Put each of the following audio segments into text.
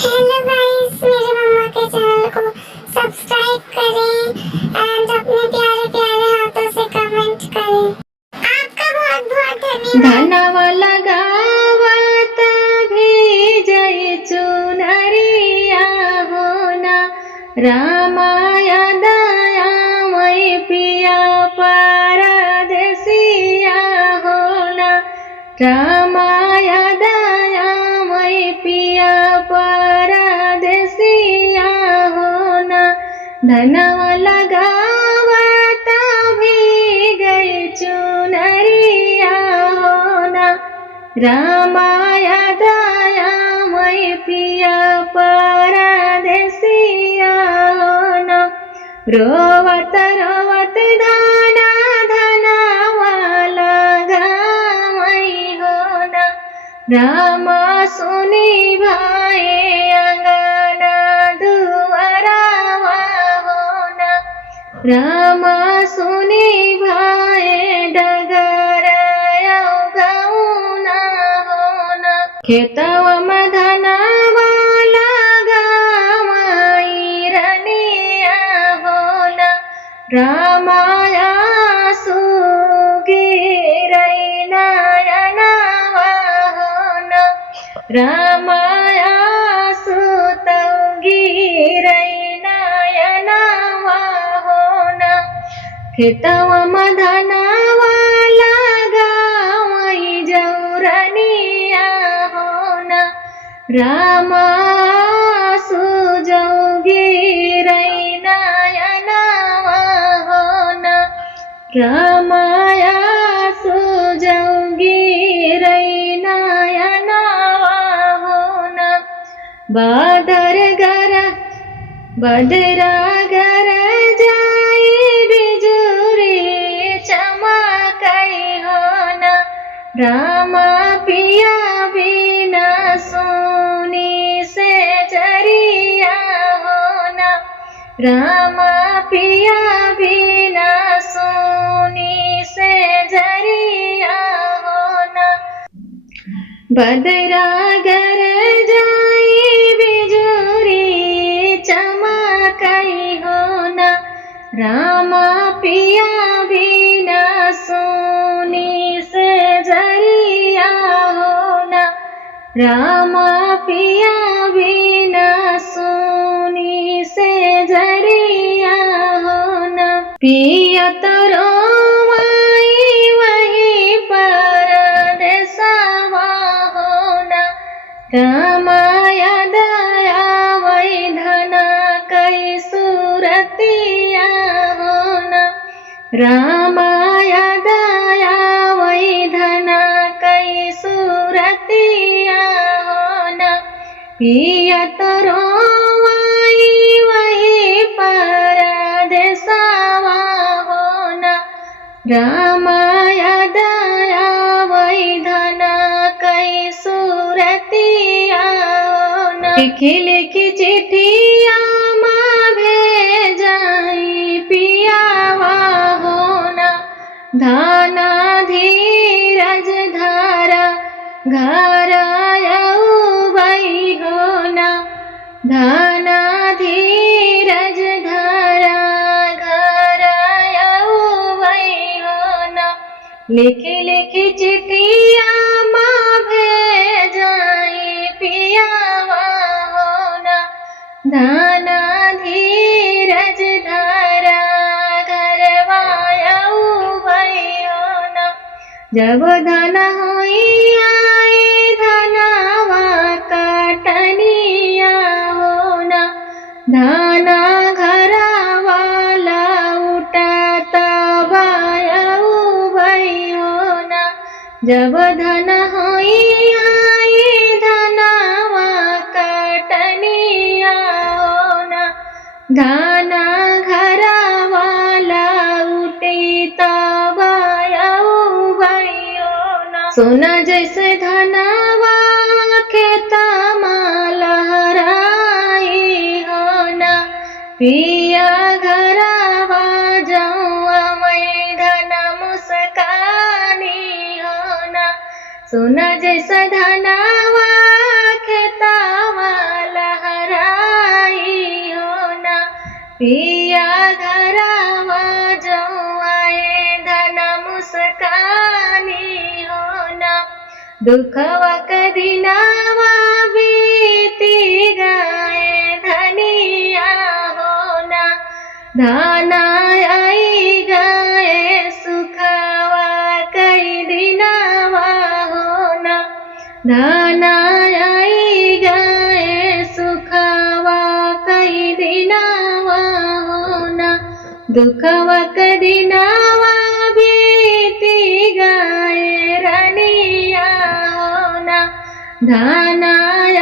Hello guys, मेरे mama के channel को सब्सक्राइब करें एंड अपने प्यारे प्यारे हाथों से कमेंट करें। आपका बहुत बहुत धन्यवाद। धनवा लगावत भेजय चुनरिया होना रामाया दयामय पिया परदेसिया होना रामाया दयामय पिया परदेसिया होना धनवा लगावत भेजय चुनरिया होना रामाया दयामय पिया परदेसिया होना रोवत रोवत धाना धनवा लगावै होना रामा सुनी भाई अंगना दुआरावा होना रामा सुनी भाई डगर गौना होना खेतवा में धनवा लगावै रनिया होना रामाया सुगिरै नयनवा होना रामाया सुतौ गिरै नयनवा होना खेतवा में धनवा लगावै जौरनिया होना रामा सुजौ गिरै नयनवा होना रामाया सुजौ गिरै नयनवा होना बदरा गर जाई बिजुरी चमकै होना रामा पिया बिना सुनी से जरिया होना रामा पिया बिना सुनी से जरिया होना बदरा गर जाई बिजुरी चमकै होना रामा पिया बिना सुनी से जरिया होना रामा पिया बिना सुनी से जरिया होना पिया तरो वही परदेसवा होना रामाया दयावै धना कै सुरतिया होना रामाया दयावै धना कै सुरतिया होना पिया तरो वही परदेसवा होना रामाया दयावै धना कै सुरतिया होना लिखी लिखी चिट्ठिया माँ भेजाई पियावा होना धाना धीरज धारा घर आउबै होना धाना धीरज धारा घर आउबै होना लिखी लिखी चिट्ठिया माँ भेजाई पियावा होना धाना धीरज धारा घरवा आउबै होना जब धना होई आई धनवा काटनिया होना धाना घरवाला उठाता आउबै होना जब धना होई आई धनवा काटनिया होना धाना घरवाला उठता आउबै होना सोना जैसे धनवा खेता लहराई होना पिया घरवा जाऊँ मैं धन मुस्कानी होना सोना जैसा धनवा खेतावाला पिया घरवा जौआए धन मुस्कानी होना दुखवा कदिनावा बीती गए धनिया होना धाना आई गए सुखवा कई दिनावा होना धाना आई गए सुखवा कई दिनावा होना दुखवा कदिनावा बीती गए रनिया होना धाना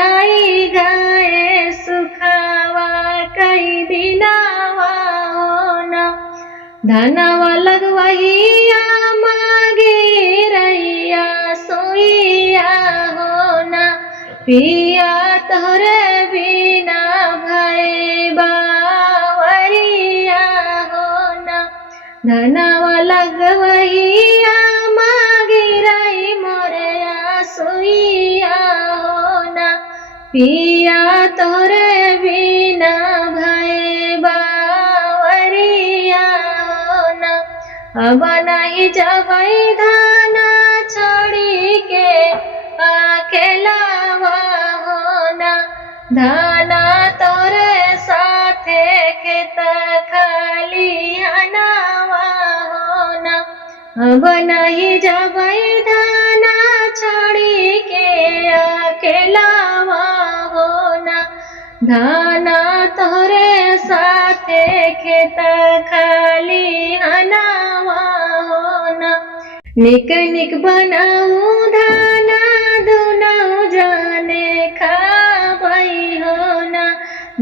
आई गए सुखवा कई दिनावा होना धनवा लगवहिया मांगे रैया सोइया होना पिया तोहरे बिना भय बावरिया होना धनवा लगवहिया मांगे रई मोरया सोइया होना पिया तोहरे बिना भय बावरिया होना अब नहीं जबै धाना छोड़ी के अकेलावा होना धाना तोरे साथे खेत खलिहानावा होना अब नहीं जबै धाना छोड़ी के अकेलावा होना धाना तोरे साथे खेत खलिहानावा होना निक निक बनाऊ धाना दुनौ जाने खाबै होना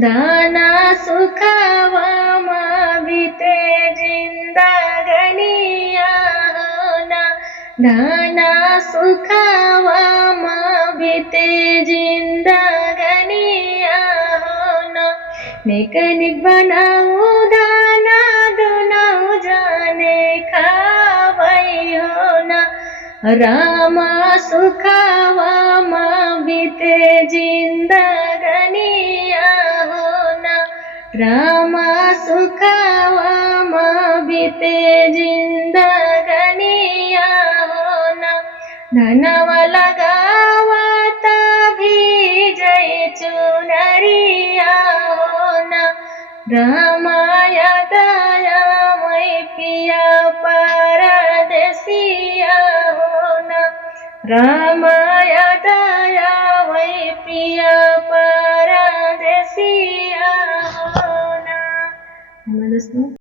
धाना सुखावा मा बीते जिंदगनिया होना धाना सुखावा मा बीते जिंदगनिया होना निक निक बनाऊ धाना दुनौ जाने खाबै होना रामा सुखावा मा बीते जिंदगनिया होना रामा सुखावा मा बीते जिंदगनिया होना धनवा लगावा तभी जय चुनरिया होना रामाया दया मैं पिया परदेसिया होना रामाया दया मैं पिया परदेसिया होना। दोस्तों